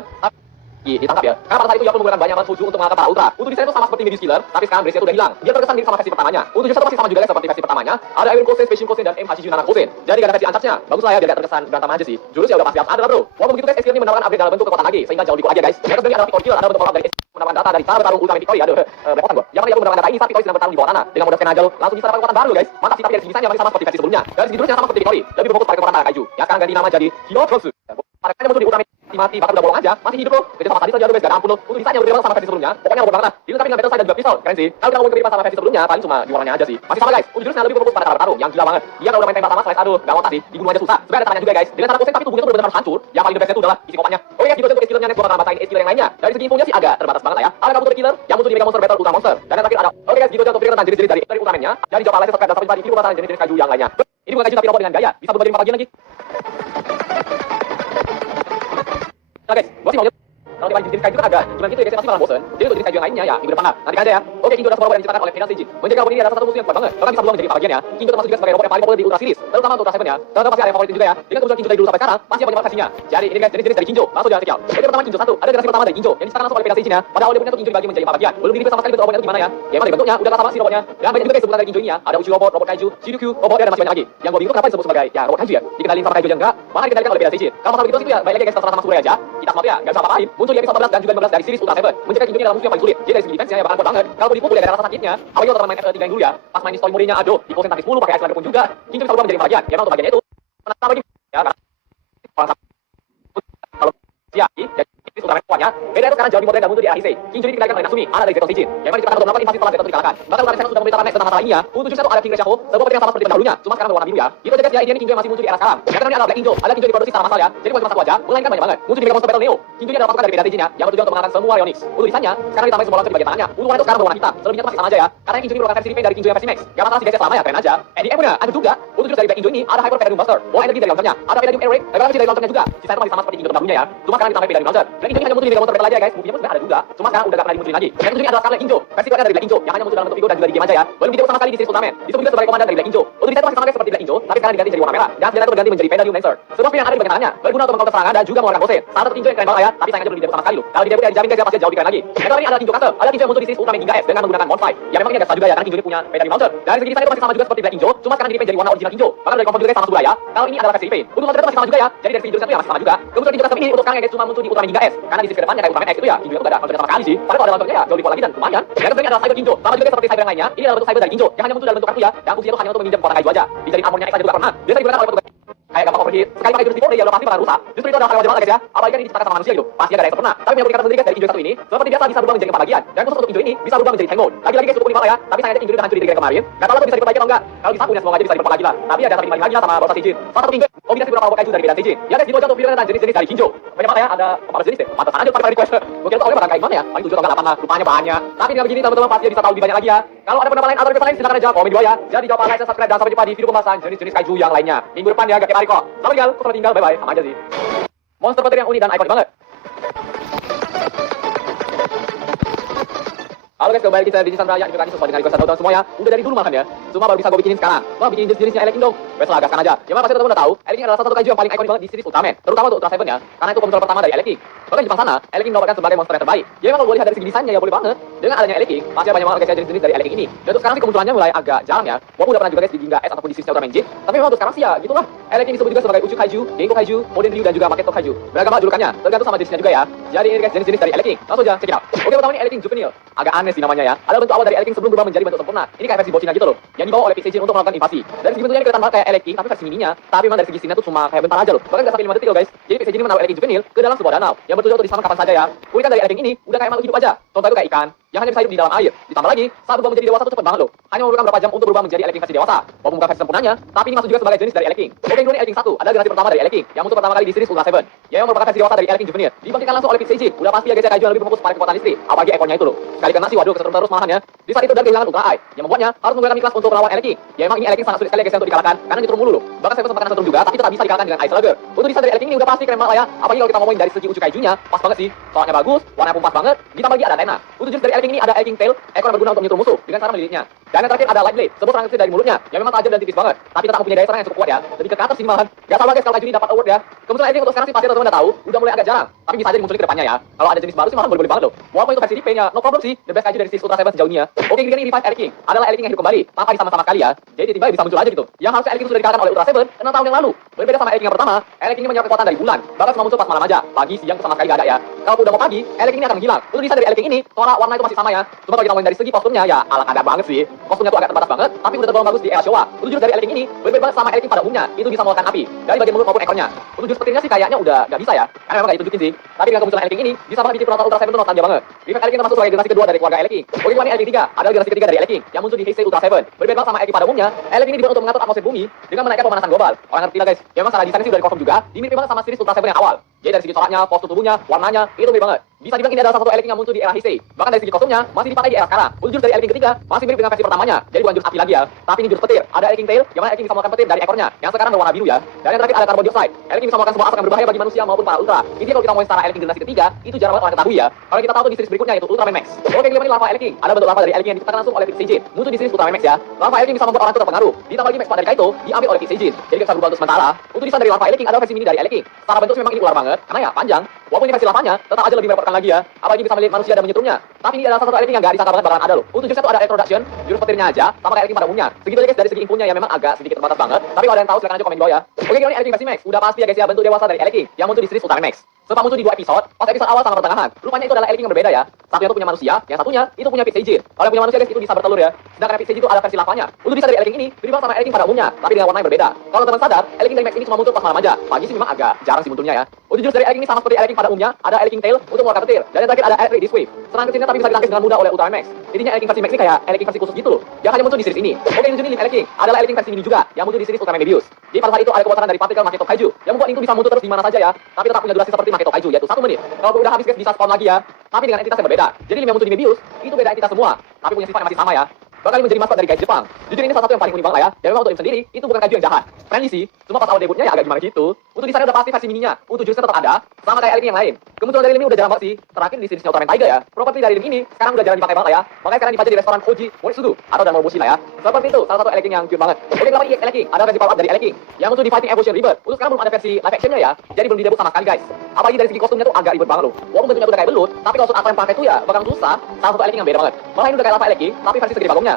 ditangkap ya. Karena pada saat itu Yapul menggunakan banyak banget soju untuk mengalahkan para Ultra. Untuk desain itu sama seperti Mebius Killer, tapi sekarang brace-nya udah hilang. Dia terkesan mirip sama versi pertamanya. Untuk jurus itu masih sama juga guys seperti versi pertamanya. Ada Iron Kosen, Special Kosen dan MHC Junana Kosen. Jadi gak ada versi Uncharged-nya. Bagus lah ya biar gak terkesan berantem aja sih. Jurus ya udah pasti harus ada lah bro. Walaupun begitu guys Ace-Killer ini mendapatkan upgrade dalam bentuk kekuatan lagi sehingga jauh lebih kuat aja guys. Yang kedua ini adalah Victory Killer, ada bentuk power up dari Ace mendapatkan data dari cara bertarung Ultraman Victory. Aduh, repotan gua. Yang mana Yapul mendapatkan data ini saat Victory sedang bertarung di bawah tanah. Dengan mode scan aja lo langsung bisa dapat kekuatan baru guys. Mantap sih tapi dari segi desainnya masih sama seperti versi sebelumnya. Dari segi jurusnya sama seperti Victory. Lebih berfokus pada kekuatan para kaiju. Yang sekarang ganti nama jadi Hinotrosu. Pada muncul di Ultraman mati, bahkan udah bolong aja, masih hidup loh. Jadi sama tadi saja guys, gak ada ampun loh. Untuk desainnya berbeda banget sama versi sebelumnya. Pokoknya robot banget lah. Dilengkapi dengan metal sight dan juga pistol. Keren sih. Kalau kita ngomongin kemiripan sama versi sebelumnya, paling cuma di warnanya aja sih. Masih sama guys. Untuk jurusnya lebih fokus pada cara bertarung yang gila banget. Dia kalau udah main tembak sama slice, aduh, gak mau sih. Dibunuh aja susah. Sebenarnya ada caranya juga guys. Dia cara pusing tapi tubuhnya tuh benar-benar harus hancur. Yang paling the best itu adalah isi kopanya. Oh iya, gitu untuk skillnya nih gua bakal bacain skill yang lainnya. Dari segi infonya sih agak terbatas banget lah ya. Ada kabupaten killer yang muncul di Mega Monster Battle Ultra Monster. Dan yang terakhir ada. Oke guys, gitu aja untuk video tentang jenis-jenis dari Ultraman-nya. Jadi jawab alasan subscribe dan sampai jumpa di video bahasa jenis-jenis kaiju yang lainnya. Ini bukan kaiju tapi robot dengan gaya. Bisa berubah jadi 4 bagian lagi. Nah guys, gua sih mau kalau dibanding jenis kaiju kan agak cuman gitu ya guys, masih malah bosen. Jadi untuk jenis kaiju yang lainnya ya minggu depan lah. Nantikan aja ya. Oke, Kinjo adalah sebuah robot yang diciptakan oleh Final Seijin. Menjadi robot ini adalah satu musuh yang kuat banget. Bahkan bisa berubah menjadi 4 bagian ya. Kinjo termasuk juga sebagai robot yang paling populer di Ultra Series, terutama untuk Ultra Seven ya. Tentu pasti ada yang favoritin juga ya. Dengan kemunculan Kinjo dari dulu sampai sekarang, pasti banyak versinya. Jadi ini guys, jenis-jenis dari Kinjo. Langsung jangan cekal. Jadi pertama Kinjo 1, ada generasi pertama dari Kinjo yang diciptakan langsung oleh Final Seijin ya. Pada awal dia punya tuh Kinjo dibagi menjadi 4 bagian. Belum dirilis sama sekali bentuk robotnya itu gimana ya. Ya emang dari bentuknya udah sama si robotnya. Dan banyak juga guys sebutan dari Kinjo ini ya. Ada Uchi robot, robot kaiju, Shiryu robot dan masih banyak lagi. Yang gua bingung kenapa disebut sebagai ya robot kaiju ya. Dikenalin sama kaiju aja enggak, malah dikendalikan oleh Final Seijin. Kalau masalah begitu sih ya, baik lagi guys terserah sama Sure aja. Kita semua ya enggak bisa apa-apain. Muncul di episode 14 dan juga 15 dari series Ultra Seven. Menjaga Kinjo ini adalah musuh yang paling sulit. Jadi dari segi defense-nya ya bakal kuat banget. Kalau dipukul ya ada rasa sakitnya. Apalagi kalau teman main FL3 yang dulu ya. Pas main di story mode-nya aduh, di posen tangkis mulu pakai Icelander pun juga. Kinjo bisa berubah menjadi 4 bagian. Ya emang untuk bagiannya itu. Kenapa ini? Ya kan. Kalau siap, jadi Ultraman kuatnya. Beda itu sekarang jauh di modern dan muncul di era Heisei. Kinjo ini dikendalikan oleh Natsumi, anak dari Zeton Seijin. Yang mana diciptakan untuk melakukan invasi setelah Zeton dikalahkan. Bahkan Ultraman Zeton sudah memerintahkan Next tentang masalah ini ya. Untuk justru ada King Reshaho, sebuah petir yang sama seperti pendahulunya, cuma sekarang berwarna biru ya. Gitu aja guys ya, ini Kinjo yang masih muncul di era sekarang. Yang kedua ini adalah Black Kinjo. Ada Kinjo diproduksi secara massal ya. Jadi bukan cuma satu aja, melainkan banyak banget. Muncul di Mega Monster Battle Neo. Kinjo ini adalah pasukan dari Beda Seijin ya, yang bertujuan untuk mengalahkan semua Ryonix. Untuk desainnya, sekarang ditambahin sebuah laser di bagian tangannya. Untuk warna itu sekarang berwarna hitam. Selebihnya tuh masih sama aja ya. Karena Kinjo ini merupakan versi repaint dari Kinjo yang versi Max. Gak masalah sih guys, selama ya keren aja. EDM punya ada juga. Untuk jurus dari Black Kinjo ini ada Hyper Palladium Buster. Wah energi dari launchernya. Ada Palladium Air Raid, level energi dari launchernya juga. Sisa itu masih sama seperti Kinjo terdahulunya ya. Cuma sekarang ditambahin Palladium Launcher. Black Kinjo ini hanya muncul di Mega Monster Battle aja ya guys. Mungkin sebenarnya ada juga. Cuma sekarang udah gak pernah dimunculin lagi. Black Kinjo ini adalah Scarlet Kinjo. Versi kuatnya dari Black Kinjo yang hanya muncul dalam bentuk figur dan juga di game aja ya. Belum video sama sekali di series Ultraman. Disebut juga sebagai komandan dari Black Kinjo. Untuk desain masih sama guys seperti Black Kinjo, tapi sekarang diganti jadi warna merah. Dan senjata itu berganti menjadi Palladium Lancer. Sebuah pilihan yang ada di bagian tangannya berguna untuk mengcounter serangan dan juga mengeluarkan bosen. Salah satu Kinjo yang keren banget ya, tapi sayangnya belum di-debut sama sekali loh. Kalau di-debut ya dijamin guys ya pasti jauh lebih keren lagi. Yang ini adalah Kinjo Cutter. Ada Kinjo yang muncul di series Ultraman Ginga S dengan menggunakan Monfire. Ya memang ini agak susah juga ya karena Kinjo ini punya Palladium Launcher. Dari segi desain itu masih sama juga seperti Black Kinjo, cuma sekarang di-repaint jadi warna original Kinjo. Bahkan dari confirm juga guys sama Sura ya. Kalau ini adalah versi repaint. Untuk launcher itu masih sama juga ya. Jadi dari segi jurusnya itu ya masih sama juga. Kemudian Kinjo Custom ini untuk sekarang ya guys cuma muncul di Ultraman Ginga S. Karena di series kedepannya kayak Ultraman X itu ya Kinjo itu gak ada launcher sama sekali sih. Padahal kalau ada launchernya ya jauh lebih kuat lagi dan lumayan. Yang kedua ini adalah Cyber Kinjo. Sama juga seperti Cyber yang lainnya. Ini adalah bentuk Cyber dari Kinjo yang hanya muncul dalam bentuk kartu ya. Yang fungsinya itu hanya untuk menginjam kekuatan kaiju aja. Dijadiin armornya X aja juga pernah. Biasa digunakan oleh petugas kayak gampang overheat. Sekali pakai jurus tipe ya udah pasti bakal rusak. Justru itu adalah hal yang wajib banget guys ya. Apalagi kan ini diciptakan sama manusia gitu. Pasti agak ada yang sempurna. Tapi yang tingkatan sendiri guys dari Kinjo satu ini seperti biasa bisa berubah menjadi 4 bagian. Dan khusus untuk Kinjo ini bisa berubah menjadi tank mode. Lagi-lagi guys cukup unik banget ya. Tapi sayangnya Kinjo udah hancur di Dragon kemarin. Gak tahu lah tuh bisa diperbaiki atau enggak. Kalau bisa punya semoga aja bisa diperbaiki lagi lah. Tapi ada tapi lagi lah sama Bossa Seijin. Salah satu Kinjo kombinasi beberapa robot kaiju dari Beda Seijin. Ya guys, gitu aja untuk video tentang jenis-jenis dari Kinjo. Banyak banget ya, ada 14 jenis deh. Pantesan aja pakai request. Mungkin tuh awalnya bakal kayak gimana ya? Paling 7 atau enggak 8 lah. Rupanya banyak. Tapi dengan begini teman-teman pasti bisa tahu lebih banyak lagi ya. Kalau ada pendapat lain atau request lain silakan aja komen di bawah ya. Jadi jangan lupa like, subscribe dan sampai jumpa di video pembahasan jenis-jenis kaiju yang lainnya. Minggu depan ya, gak tiap hari kok. Selamat tinggal, selamat tinggal, bye bye. Sama aja sih. Monster petir yang unik dan ikonik banget. Halo guys, kembali kita di Season Raya. Ini sesuai dengan request tahun semua ya. Udah dari dulu makan ya. Cuma baru bisa gue bikinin sekarang. Wah, bikin jenis-jenisnya Eleking dong. Wes lah, gaskan aja. Ya pasti teman-teman udah tahu, Eleking adalah salah satu kaiju yang paling ikonik banget di series Ultraman. Terutama untuk Ultra Seven ya. Karena itu konsul pertama dari Eleking. Bahkan di Jepang sana, Eleking dinobatkan sebagai monster yang terbaik. Ya memang kalau gue lihat dari segi desainnya ya boleh banget. Dengan adanya Eleking, pasti banyak banget guys ya jenis-jenis dari Eleking ini. Dan untuk sekarang sih kemunculannya mulai agak jarang ya. Walaupun udah pernah juga guys di Ginga S ataupun di series Ultraman Jin. Tapi memang untuk sekarang sih ya gitulah. Eleking disebut juga sebagai Uchu Kaiju, Genko Kaiju, Modern Ryu dan juga Maketo Kaiju. Beragam banget julukannya, tergantung sama jenisnya juga ya. Jadi ini guys jenis-jenis dari Eleking. Langsung aja check it out. Oke, pertama ini Eleking Juvenile. Agak aneh sih namanya ya. Ada bentuk awal dari Eleking sebelum berubah menjadi bentuk sempurna. Ini kayak versi bocilnya gitu loh. Yang dibawa oleh Seijin untuk melakukan invasi. Dari segi bentuknya ini kelihatan banget kayak Eleking, tapi versi mininya. Tapi memang dari segi scene-nya tuh cuma kayak bentar aja loh. Bahkan nggak sampai 5 detik loh guys. Jadi Seijin ini menaruh Eleking Juvenile ke dalam sebuah danau yang bertujuan untuk disambar kapan saja ya. Keunikan dari Eleking ini udah kayak makhluk hidup aja. Contoh itu kayak ikan yang hanya bisa hidup di dalam air. Ditambah lagi, saat berubah menjadi dewasa tuh cepet banget loh. Hanya memerlukan berapa jam untuk berubah menjadi Eleking versi dewasa. Walaupun bukan versi sempurnanya, tapi ini masuk juga sebagai jenis dari Eleking. Oke, ini Eleking 1 adalah generasi pertama dari Eleking yang muncul pertama kali di series Ultra Seven. Yang merupakan versi dewasa dari Eleking Juvenile. Dibangkitkan langsung oleh Seijin. Udah pasti ya guys ya kaiju yang lebih fokus pada kekuatan listrik. Apalagi ekornya itu loh. Sekali kena sih waduh kesetrum terus malahan ya. Di saat itu dan kehilangan Ultra Eye yang membuatnya harus menggunakan Miklas untuk melawan Eleking. Ya emang ini Eleking sangat sulit sekali guys ya untuk dikalahkan karena nyetrum mulu loh. Bahkan saya sempat kena setrum juga tapi tetap bisa dikalahkan dengan Ice Slugger. Untuk desain dari Eleking ini udah pasti keren banget lah ya. Apalagi kalau kita ngomongin dari segi Uchu Kaijunya, pas banget sih. Soalnya bagus, warnanya pun pas banget. Ditambah lagi ada Tena. Untuk jenis dari Eleking ini ada Eleking Tail, ekor yang berguna untuk menyetrum musuh dengan cara melilitnya. Dan yang terakhir ada Light Blade, sebuah serangan kecil dari mulutnya yang memang tajam dan tipis banget, tapi tetap mempunyai daya serang yang cukup kuat ya. Lebih ke counter sini malahan. Gak salah guys kalau kaiju ini dapat award ya. Kebetulan Eleking untuk sekarang sih pasti teman-teman udah tahu, udah mulai agak jarang. Tapi bisa aja dimunculin ke depannya ya. Kalau ada jenis baru sih malahan boleh-boleh banget loh. Walaupun itu versi repaint ya, no problem sih. The best kaiju dari series Ultra Seven sejauh ini ya. Oke, ini revive Eleking adalah Eleking yang hidup kembali tanpa disama-sama sekali ya. Jadi tiba-tiba bisa muncul aja gitu. Yang harusnya Eleking sudah dikalahkan oleh Ultra Seven 6 tahun yang lalu. Berbeda sama Eleking yang pertama, Eleking ini menyerap kekuatan dari bulan. Bahkan cuma muncul pas malam aja. Pagi, siang itu sama sekali gak ada ya. Kalau udah mau pagi, Eleking ini akan menghilang. Untuk desain dari Eleking ini, warna itu masih sama ya. Cuma kalau kita ngomongin dari segi kostumnya ya ala kagak banget sih. kostumnya tuh agak terbatas banget, tapi udah tergolong bagus di era Showa. Untuk jurus dari Elking ini berbeda banget sama Elking pada umumnya, itu bisa mengeluarkan api dari bagian mulut maupun ekornya. Untuk jurus petirnya sih kayaknya udah nggak bisa ya, karena memang nggak ditunjukin sih. Tapi dengan kemunculan Elking ini bisa banget bikin penonton Ultra Seven tuh nostalgia banget. Effect Elking termasuk sebagai generasi kedua dari keluarga Elking. Oke, ini Elking 3 adalah generasi ketiga dari Elking yang muncul di Heisei Ultra Seven. Berbeda banget sama Elking pada umumnya, Elking ini dibuat untuk mengatur atmosfer bumi dengan menaikkan pemanasan global. Orang ngerti lah guys. Ya memang secara desain sih udah dikonfirm juga, dimirip banget sama series Ultra Seven yang awal. Jadi dari segi coraknya, postur tubuhnya, warnanya, itu mirip banget. Bisa dibilang ini adalah salah satu Elking yang muncul di era Heisei. Bahkan dari segi kostumnya masih dipakai di era sekarang. Untuk jurus dari Elking ketiga masih mirip dengan versi pertamanya. Jadi bukan jurus api lagi ya, tapi ini jurus petir. Ada Elking Tail, yang mana Elking bisa mengeluarkan petir dari ekornya, yang sekarang berwarna biru ya. Dan yang terakhir ada carbon dioxide. Elking bisa mengeluarkan sebuah asap yang berbahaya bagi manusia maupun para ultra. Intinya kalau kita ngomongin secara Elking generasi ketiga, itu jarang banget orang ketahui ya. Kalau kita tahu tuh di series berikutnya yaitu Ultraman Max. Oke, kelima ini larva Elking. Ada bentuk larva dari Elking yang diciptakan langsung oleh Pete Seijin. Muncul di series Ultraman Max ya. Larva Elking bisa membuat orang itu terpengaruh. Ditambah lagi Max dari Kaito diambil oleh Pete Seijin. Jadi bisa berubah untuk sementara. Untuk desain dari larva Elking adalah versi mini dari Elking. Secara bentuk memang ini ular banget, karena ya panjang. Walaupun ini versi lavanya, tetap aja lebih merepotkan lagi ya. Apalagi bisa melihat manusia dan menyetrumnya. Tapi ini adalah salah satu Elking yang gak disangka banget bakalan ada loh. Untuk jurusnya tuh ada introduction, jurus petirnya aja, sama kayak Elking pada umumnya. Segitu aja guys dari segi infonya ya, memang agak sedikit terbatas banget. Tapi kalau ada yang tahu silakan aja komen di bawah ya. Oke, ini Elking versi Max. Udah pasti ya guys ya, bentuk dewasa dari Elking yang muncul di series Ultraman Max. Sempat muncul di 2 episode, pas episode awal sama pertengahan. Rupanya itu adalah Elking yang berbeda ya. Satunya tuh punya manusia, yang satunya itu punya Pete Seijin. Kalau yang punya manusia guys itu bisa bertelur ya. Sedangkan Pete Seijin itu ada versi lavanya. Untuk desain dari Elking ini berimbang sama Elking pada umumnya, tapi dengan warna yang berbeda. Kalau teman sadar, Elking dari Max ini cuma muncul pas malam aja. Pagi sih memang agak jarang sih munculnya ya. Untuk jurus dari Elking ini sama seperti Elking pada umumnya, ada Elking Tail untuk mengeluarkan petir. Dan yang terakhir ada Earth Ray Disc Wave. Serangan kecilnya tapi bisa ditangkis dengan mudah oleh Ultraman Max. Intinya Elking versi Max ini kayak Elking versi khusus gitu loh. Yang hanya muncul di series ini. Oke, ini jenis Elking adalah Elking versi mini juga yang muncul di series Ultraman Mebius. Jadi pada saat itu ada kebocoran dari partikel Maketo Kaiju yang membuat itu bisa muncul terus di mana saja ya. Tapi tetap punya durasi seperti Maketo Kaiju yaitu 1 menit. Kalau udah habis guys bisa spawn lagi ya. Tapi dengan entitas yang berbeda. Jadi yang muncul di Mebius itu beda entitas semua, tapi punya sifat yang masih sama ya. Bakal menjadi maskot dari Kaiju Jepang. Jujur ini salah satu yang paling unik banget lah ya. Dan memang untuk Im sendiri itu bukan Kaiju yang jahat. Friendly sih, cuma pas awal debutnya ya agak gimana gitu. Untuk desainnya udah pasti versi mininya. Untuk jurusnya tetap ada, sama kayak Elking yang lain. Kemunculan dari Lim ini udah jarang banget sih. Terakhir di series Ultraman Tiger ya. Properti dari Lim ini sekarang udah jarang dipakai banget lah ya. Makanya sekarang dipakai di restoran Koji Morisudu atau dan Momoshi lah ya. Seperti itu, salah satu Elking yang cute banget. Oke, kenapa ini Elking? Ada versi power up dari Elking yang muncul di Fighting Evolution Rebirth. Untuk sekarang belum ada versi live actionnya ya. Jadi belum didebut sama sekali guys. Apalagi dari segi kostumnya tuh agak ribet banget loh. Walaupun bentuknya tuh udah kayak belut, tapi kalau suit apa yang pakai tuh ya bakal susah. Salah satu Elking yang beda banget. Malah ini udah kayak lava Elking, tapi versi segede bagongnya.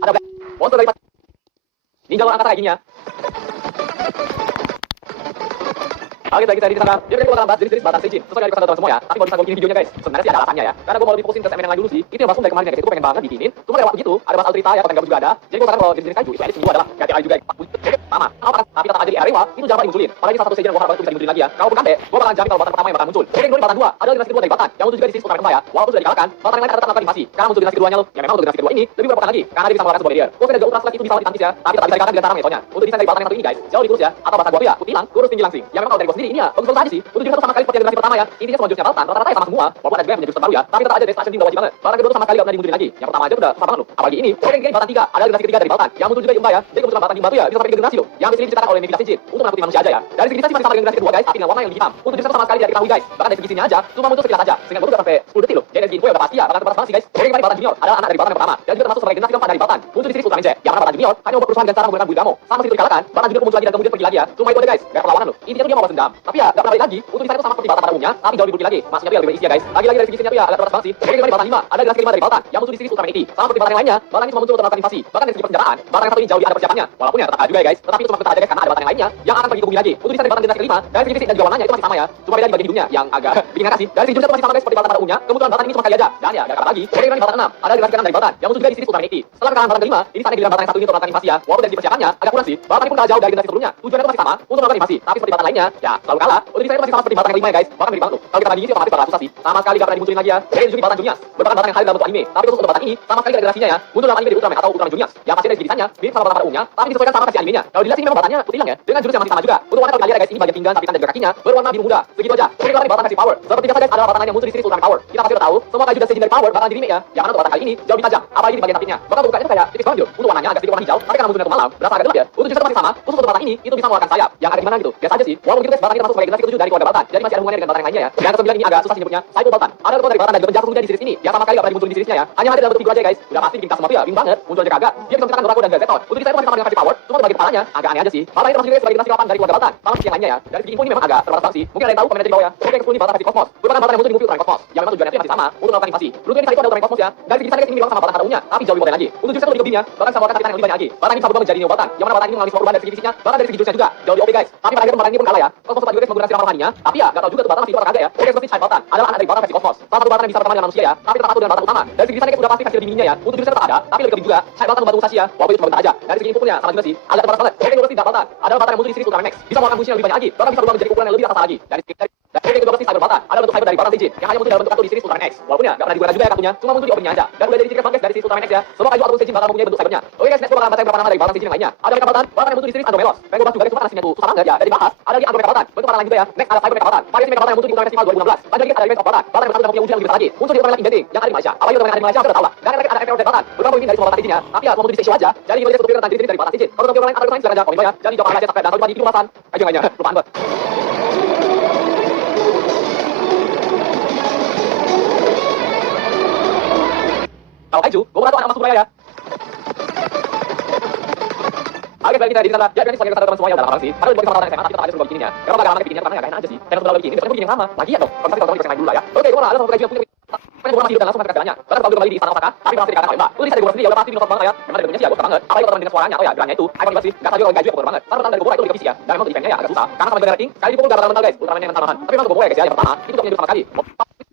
Ada monster dari ninja luar angkasa kayak gini ya. Oke, lagi saya di sana. Jadi kita bakal bahas jenis-jenis Batan Seijin. Sesuai dari pesan teman semua ya. Tapi kalau bisa gue bikin videonya guys, sebenarnya sih ada alasannya ya. Karena gue mau lebih fokusin ke segmen yang lain dulu sih. Itu yang langsung dari kemarin ya guys. Itu gue pengen banget bikinin. Cuma lewat begitu, ada bahas Altrita ya, Koten Gabus juga ada. Jadi gue sekarang kalau jenis-jenis kaiju itu edisi gue adalah GTI juga. Oke, sama. Apa kan? Tapi tetap aja di Arewa itu jarang dimunculin. Apalagi salah satu Seijin yang gue harap itu bisa dimunculin lagi ya. Kalau bukan deh, gue bakal jamin kalau Batan pertama yang bakal muncul. Oke, ini Batan 2 adalah generasi kedua dari Batan yang muncul juga di series Ultraman 2 ya. Walaupun sudah dikalahkan, Batan yang lain ada tetap animasi. Sekarang muncul generasi keduanya loh. Ya memang untuk generasi kedua ini lebih berapa lagi karena dia bisa mengeluarkan sebuah barrier. Gue dan juga Ultra Slash itu bisa ditangkis ya, tapi tetap bisa dikalahkan dengan cara metonya. Untuk desain dari Batan yang satu ini guys, jauh lebih kurus ya. Atau bahasa gue tuh ya, putih hilang, kurus tinggi langsing. Ya memang kalau dari gue sendiri ini ya bagus aja sih. Untuk jurus sama sekali seperti generasi pertama ya. Intinya semua jurusnya Batan rata-rata sama semua. Walaupun ada juga yang punya jurus terbaru ya, tapi tetap aja Destruction Beam udah wajib banget. Batan kedua tuh sama sekali gak pernah dimunculin lagi. Yang pertama aja udah susah banget loh. Apalagi ini. Oke, ini Batan 3 adalah generasi ketiga dari Batan yang muncul juga di Umba ya. Jadi kemunculan Batan di Umba tuh ya bisa sampai 3 generasi loh. Yang habis ini diciptakan oleh Nevita Seijin untuk menakuti manusia aja ya. Dari segi desain masih sama dengan generasi kedua guys, tapi dengan warna yang lebih hitam. Untuk jurusnya sama sekali tidak diketahui guys. Bahkan dari segi sininya aja cuma muncul sekilas saja. Sehingga baru sampai 10 detik loh. Jadi dari segi info ya udah pasti ya bakal terbatas banget sih guys. Oke, kembali Batan Junior adalah anak dari Batan yang pertama dan juga termasuk sebagai generasi keempat dari Batan. Muncul di series Ultraman Z. Yang mana Batan Junior hanya membuat perusahaan dan cara menggunakan Buidamo. Sama seperti dikalahkan, Batan Junior muncul lagi dan kemudian pergi lagi ya. Cuma itu aja guys, gak perlawanan loh. Intinya tuh dia mau balas dendam. Tapi ya gak pernah balik lagi. Untuk desain itu sama seperti Batan pada umumnya, tapi jauh lebih lagi. Maksudnya tuh ya lebih berisi ya guys. Lagi-lagi dari segi desainnya tuh ya agak terbatas banget sih. Oke, kembali Batan 5 ada generasi kelima dari Batan yang muncul di series Ultraman 80. Sama seperti Batan yang lainnya, Batan ini cuma muncul untuk melakukan invasi. Bahkan dari segi persenjataan, Batan yang satu ini jauh ada persiapannya. Walaupun ya tetap ada juga ya guys. Tetapi itu cuma kita aja guys karena ada Batan yang lainnya yang akan pergi ke bumi lagi. Untuk desain dari Batan generasi kelima, dari segi fisik dan juga warnanya itu masih sama ya. Cuma beda di bagian hidungnya yang agak bikin ngakak sih. Dari segi jurusnya tuh masih sama guys seperti Batan pada umumnya. Kemudian Batan ini cuma kali aja. Dan ya gak kalah lagi. Oke, ini Batan 6 ada generasi keenam dari Batan yang muncul juga di series Ultraman 80. Setelah kekalahan Batan kelima, ini saatnya giliran Batan yang satu ini untuk melakukan invasi ya. Walaupun dari segi persiapannya agak kurang sih. Batan ini pun kalah jauh dari generasi sebelumnya. Tujuannya itu masih sama untuk melakukan invasi. Tapi seperti Batan lainnya, ya selalu kalah. Untuk desain itu masih sama seperti Batan yang kelima ya guys. Bahkan mirip banget tuh. Kalau kita bandingin sih otomatis bakal susah sih. Sama sekali gak pernah dimunculin lagi ya. Jadi ini juga Batan Juniors merupakan Batan yang hadir dalam bentuk anime. Tapi khusus untuk Batan ini sama sekali gak ada generasinya ya. Muncul dalam anime di Ultraman atau Ultraman Juniors. Yang pasti dari segi desainnya mirip sama Batan pada umumnya, tapi disesuaikan sama versi animenya. Kalau dilihat sih memang Batannya putih hilang ya. Dengan jurus yang masih sama juga. Untuk warna kalau kita lihat guys, ini bagian pinggang, sapitan dan juga kakinya berwarna biru muda. Segitu aja. Oke, kalau Batan versi Power. Seperti biasa guys, adalah Batan lain yang muncul di series Ultraman Power. Kita pasti udah tahu, semua kaiju dan Seijin dari Power bakal di remake ya. Yang mana untuk Batan kali ini jauh lebih tajam. Apalagi di bagian sampingnya. Bahkan bukanya itu kayak tipis banget untuk warnanya agak sedikit warna hijau, tapi karena munculnya itu malam, berasa agak gelap ya. Untuk jurusnya masih sama, khusus untuk Batan ini itu bisa mengeluarkan sayap. Yang ada di mana gitu. Biasa aja sih. Walaupun gitu guys, Batan ini termasuk sebagai generasi ke-7 dari keluarga Batan. Jadi masih ada hubungannya dengan Batan yang lainnya ya. Yang ke-9 ini agak susah sih nyebutnya. Cycle Batan. Ada keluar dari Batan dan juga penjara sesungguhnya di series ini. Yang sama sekali gak pernah dimunculin di seriesnya ya. Hanya hadir dalam bentuk figur aja guys. Udah pasti bikin kita semua tuh ya bingung banget. Muncul aja kagak. Dia bisa menciptakan Doraemon dan Gazeton. Untuk desain itu masih sama dengan versi Power. Cuma untuk bagian kepalanya agak aneh aja sih. Malah ini termasuk juga sebagai generasi 8 dari keluarga Batan. Sama seperti yang lainnya ya. Dari segi info ini memang agak terbatas banget sih. Mungkin ada yang tahu komen aja di bawah ya. Oke, ke-10 ini Batan versi Cosmos. Merupakan Batan yang muncul di movie Ultraman Cosmos. Yang memang tujuannya itu masih sama untuk melakukan invasi. Rute ini itu ada Ultraman Cosmos ya. Dari segi desain guys ini mirip sama Batan pada umumnya, tapi jauh lebih modern lagi. Untuk jurusnya tuh lebih kebinnya, bahkan sama sapitan yang lebih banyak lagi. Batan ini bisa berubah menjadi Neo Batan. Yang mana Batan ini mengalami semua perubahan dari segi fisiknya, bahkan dari segi jurusnya juga jauh lebih OP guys. Tapi pada akhirnya Batan ini pun kalah ya. Cosmos suka juga guys menggunakan siram rohaninya, tapi ya nggak tahu juga tuh Baltan masih hidup atau kagak ya. Oke guys, seperti Child Baltan adalah anak dari Baltan versi kosmos. Salah satu Baltan yang bisa berteman dengan manusia ya, tapi tetap satu dengan Baltan utama. Dari segi desainnya guys udah pasti versi lebih mininya ya. Untuk jurusnya tetap ada, tapi lebih penting juga Child Baltan membantu Musashi ya, walaupun itu cuma bentar aja. Dari segi pukulnya sama juga sih, agak terbatas banget. Oke, 12 tidak Baltan adalah Baltan yang muncul di series Ultraman X. Bisa mengeluarkan fungsi yang lebih banyak lagi, bahkan bisa berubah menjadi pukulan yang lebih raksasa lagi. Dari kedua belas Cyber Baltan adalah bentuk cyber dari Baltan Seijin yang hanya muncul dalam bentuk kartu di series Ultraman X. Walaupun ya nggak pernah digunakan juga ya kartunya, cuma muncul di openingnya aja. Dan udah jadi ciri khas dari series Ultraman X ya. Semua kayu ataupun Seijin bakal mempunyai bentuk cybernya. Oke guys, next gua bakal bahas beberapa nama dari Baltan Seijin yang lainnya. Ada Mecha Baltan, Baltan yang muncul di series Andromelos. Pengen gua bahas juga guys, cuma nasibnya tuh susah banget ya. Jadi bahas. Ada lagi Andromecha Baltan, bentuk Baltan lain juga ya. Next ada Cyber Mecha Baltan. Variasi Mecha Baltan yang muncul di Ultraman Festival 2016. Lanjut lagi ada Revenge of Baltan. Baltan yang bersatu dengan wujud yang lebih besar lagi. Muncul di Ultraman Inventing yang ada di Malaysia. Apalagi Ultraman yang ada di Malaysia sudah tahu lah. Dan ada Emperor Baltan. Beberapa pemimpin dari semua Baltan Seijin ya. Tapi ya cuma muncul di stage aja. Jadi ini satu pikiran tentang diri dari Baltan Seijin. Kalau untuk pikiran lain atau lain silakan komen ya. Jadi jawab aja subscribe dan kalau di video bahasan. Ayo lainnya. Lupaan banget. Kalau Kaiju, Gomora tuh anak masuk ya. Oke, balik kita di sana. Ya, ini sebagai teman-teman semua yang udah lama sih. Padahal buat sama SMA, tapi tetap aja suruh bikinnya. Karena agak lama bikinnya karena enggak enak aja sih. Karena udah bikin, bikin yang sama. Lagi ya dong. Kalau kita bisa dulu lah ya. Oke, Gomora ada satu Kaiju yang punya Gomora masih hidup dan langsung mereka jalannya. Bahkan kalau kembali di istana Osaka, tapi masih dikatakan oleh Mbak. Lu bisa dari Gomora sendiri ya udah pasti minus banget ya. Memang dari bentuknya sih ya gue banget. Apalagi kalau dengan suaranya atau ya geraknya itu, icon banget sih. Enggak tahu juga Kaiju yang keren banget. Karena dari Gomora itu lebih fisik ya. Dan memang defense-nya ya agak susah. Karena sama rating, sekali dipukul enggak bakal mental guys. Ultraman yang mental malahan. Tapi memang Gomora ya guys ya yang pertama, itu punya sama sekali.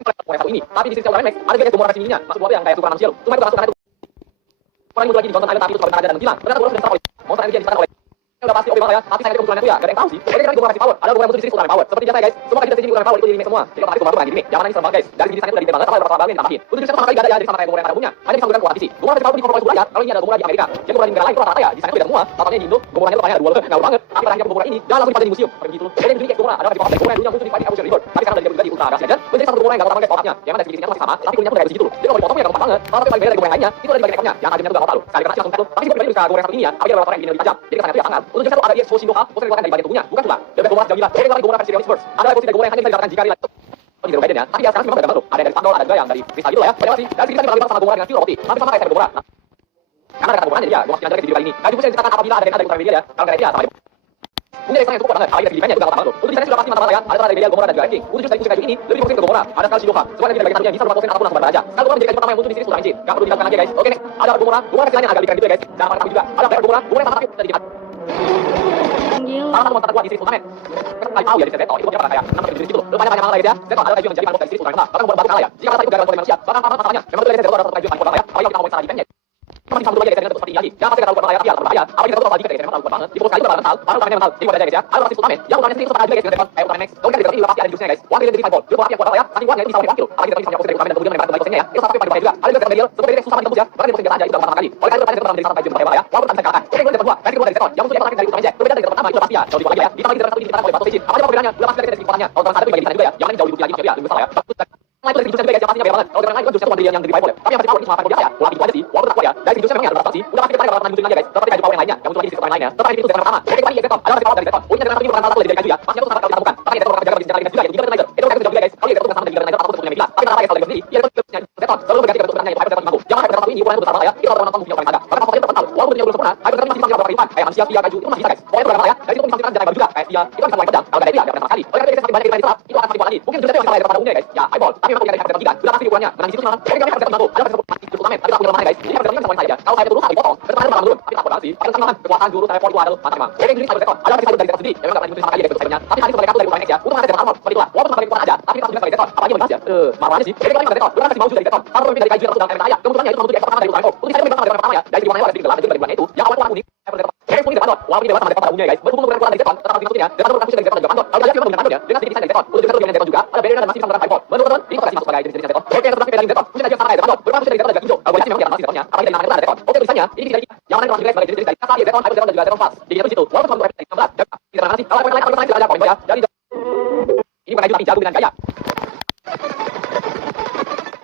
Gomora satu ini, tapi di sisi Ultraman Max ada guys Gomora versi mininya. Maksud gua yang kayak super manusia loh. Cuma itu masuk karena itu orang yang muncul lagi di Johnson Island tapi itu cuma bentar aja dan menghilang. Ternyata Gomora sudah diserang oleh monster energi yang diserang oleh udah pasti oke banget ya, tapi saya kira kemunculannya itu ya gak ada yang tahu sih. Jadi kan Gomora kasih power, ada Gomora muncul di series Ultraman Power. Seperti biasa ya guys, semua kayak di Ultraman Power itu di remake semua. Jadi kalau Gomora tuh lagi di remake, jangan serem banget guys. Dari segi desainnya itu udah detail banget, sampai beberapa bagian ditambahin. Untuk jurusnya sama sekali gak ada ya, jadi sama kayak Gomora yang pada umumnya. Hanya bisa menggunakan kuat fisik. Gomora kasih power di Gomora ya, kalau ini ada Gomora di Amerika. Jadi Gomora di negara lain itu rata-rata ya, desainnya itu beda semua. Contohnya di Indo, Gomoranya itu banyak dua ngawur banget. Tapi barangnya Gomora ini dan langsung dipajang di museum. Kayak begitu. Jadi yang unik Gomora adalah di Gomora dulunya muncul di Fighting Evolution Reborn. Tapi sekarang udah juga di Ultra Gas Legend. Menjadi satu Gomora yang gak sama guys pop-upnya. Yang mana dari segi masih sama, tapi punya tuh kayak begitu loh. Jadi kalau dipotong ya gampang banget. Kalau paling beda dari Gomora yang lainnya, itu ada di bagian ekornya. Yang akhirnya tuh gak loh. Sekali kena sih langsung satu. Tapi sebenarnya bisa Gomora satu ini ya, tapi ada beberapa orang yang lebih tajam. Jadi kesannya itu ya sangat. Untuk jurusnya tuh ada EXO Shindoha, fokus dikeluarkan dari bagian tubuhnya. Bukan cuma dari Gomora sejauh gila. Jadi kalau Gomora versi Realisverse, ada evolusi dari Gomora yang hanya bisa didapatkan jika relate. Oh, di Biden ya. Tapi ya sekarang memang ada banget loh. Ada dari Spandol, ada juga yang dari Kristal gitu lah ya. Banyak sih. Dan kita memang sama Gomora dengan Feel Roti. Tapi sama kayak Cyber Gomora. Nah, karena ada kata Gomora jadi ya, Gomora sekian dari video kali ini. Kayu yang diceritakan apabila ada yang Ultraman ya. Kalau nggak ada ya sama dia. Mungkin desainnya cukup banget, apalagi dari desainnya juga nggak banget loh. Untuk desainnya sudah pasti mantap ya. Ada dari Belial, Gomora dan juga Ranking. Untuk jurus dari Kaiju ini lebih fokus ke Gomora. Ada sekali Shidoha. Sesuai dengan bagian satunya bisa berapa persen ataupun langsung aja. Sekali Gomora menjadi Kaiju pertama yang muncul di series Ultraman Jin. Nggak perlu dilakukan lagi guys. Oke next, ada Gomora. Gomora kecilnya agak lebih keren gitu ya guys. Jangan pakai juga. Ada Black Gomora. Gomora yang sama tapi dari Jepang. Salah satu monster kuat di series Ultraman. Kalian tahu ya di Zeto itu punya kayak 6 jenis gitu loh. Banyak banget guys ya. Zeto adalah Kaiju yang menjadi manfaat dari series Ultraman. Bahkan buat kalah ya. Jika rasa itu gagal oleh manusia, bahkan apa masalahnya? Memang itu dari Zeto ada satu Kaiju yang paling kuat ya. Apalagi kalau kita ngomongin salah defense-nya. Masih sama dulu aja guys dengan seperti ini lagi. Jangan pasti kita tahu kuat ya, tapi ya berbahaya. Apalagi kita tahu soal defense guys, memang tahu kuat banget. Di pos kali itu mental, baru Ultraman mental. Jadi buat aja guys ya. Ada versi Ultraman. Yang Ultraman sendiri itu sama juga guys dengan Ultraman Max. Kalau kita di juga pasti ada jurusnya guys. One Million Fireball. Jurus api yang kuat ya. Saking kuatnya itu bisa sampai 1 kilo. Apalagi kita bisa punya pos dari Ultraman dan kemudian menembak kembali posenya ya. Itu sampai pada juga. Ada juga Medial, seperti ini susah banget ya. Bahkan di pos biasa aja itu udah pertama kali. Oleh karena itu pertama menjadi sangat tajam berbahaya ya. Walaupun tanpa kalahkan. Oke, kedua versi kedua dari Zeton. Yang muncul dari Ultraman Jet. Berbeda dari pertama itu pasti ya. Jauh lebih kuat lagi ya. Ditambah di satu ini dikatakan oleh Batu Seijin. Apa aja perbedaannya? Udah pasti dari segi kekuatannya. Kalau Ultraman 1 itu bagian juga ya. Yang lain jauh lebih lagi maksudnya ya. Lebih besar ya. Nah, itu dari jurusnya juga guys, yang pastinya beda banget. Kalau dengan lain jurusnya itu yang dari Bible. Tapi yang pasti power itu cuma power biasa ya. Walaupun itu aja sih. Walaupun tetap kuat ya. Dari jurusnya memang ada sih. Udah pasti kita akan munculin aja guys. Seperti Kaiju power yang lainnya. Yang muncul lagi di series lainnya. Tetap itu Zeton pertama. Oke, kembali ya Zeton. Ada versi power dari Zeton. Punya Zeton itu bukan salah satu dari Kaiju ya. Maksudnya itu sama sekali kita temukan. Tapi Zeton bakal jaga jaga juga ya. Juga Tiger. Itu kan juga guys. Kalau Zeton sama dengan Tiger aku punya Megila. Tapi kenapa guys kalau sendiri? Ya Zeton selalu berganti bentuk bentuknya itu Hyper Zeton mampu. Jangan Hyper Zeton ini ukurannya besar banget ya. Itu orang-orang punya paling ada. Bahkan fokusnya terpental. Walaupun punya belum sempurna, Hyper Zeton masih bisa beberapa kali. Kayak manusia, via Kaiju itu masih bisa guys. Pokoknya itu berapa ya. Dari itu bisa kita jaga juga. Kayak dia itu bisa mulai pedang. Kalau ada itu ya enggak sama sekali. Oleh karena itu semakin banyak kita itu akan semakin kuat lagi. Mungkin jurusnya yang sama daripada umumnya guys. Ya eyeball. Tapi memang punya Hyper Zeton sudah pasti ukurannya. Menang di situ malah. Oke, kami Hyper Zeton mampu. Ada versi Ultraman. Tapi tak punya lemahnya guys. Jadi Hyper Zeton sama saja. Kalau saya turun sampai potong, Hyper Zeton malah turun. Tapi tak kuat sih. Tapi sama kekuatan jurus saya itu adalah mantap memang. Oke, jadi Hyper Zeton ada versi dari Zeton sendiri. Memang enggak pernah dimuncul sama kali dari Zetonnya. Tapi tadi sebagai kartu dari Ultraman X ya. Untuk ada Zeton armor seperti itulah. Walaupun sama kekuatan aja, tapi kita juga sebagai Zeton. Apalagi membahas ya. Marahnya sih. Jadi kami Zeton. Udah kasih mau dari Zeton. Sama pemimpin dari Kaiju yang sudah kaya. Kemunculannya itu membentuk pertama dari Ultraman. Untuk saya memang dari pertama ya. Dari warna dari gelap dari bulan itu. Yang awalnya unik. Hyper Zeton. Oke, punya Zeton. Walaupun dia sama Zeton umumnya guys. Berhubung dengan kekuatan dari Zeton, tetap maksudnya. Zeton bukan dari Zeton juga Pandor. Kalau dia cuma dengan Pandor ya. Dengan sedikit desain dari Zeton. Untuk juga dari Zeton juga. Ada beda dan masih bisa menggunakan Hyper. Menurut teman, ini masih masuk sebagai jenis Zeton. Oke, yang terakhir dari Zeton. Punya aja sama kayak Zeton. Berbeda dari Zeton dan Kinjo. Kalau boleh sih memang masih Zetonnya. Apalagi dari namanya itu ada Zeton. Oke, tulisannya ini dari yang lain jenis sebagai jenis dari Kasar Zeton, Hyper Zeton dan juga Zeton Fast. Jadi itu situ. Walaupun cuma 16. Kita masih kalau poin lain tidak ada poin ya. Jadi ini bukan Kaiju tapi jago dengan gaya.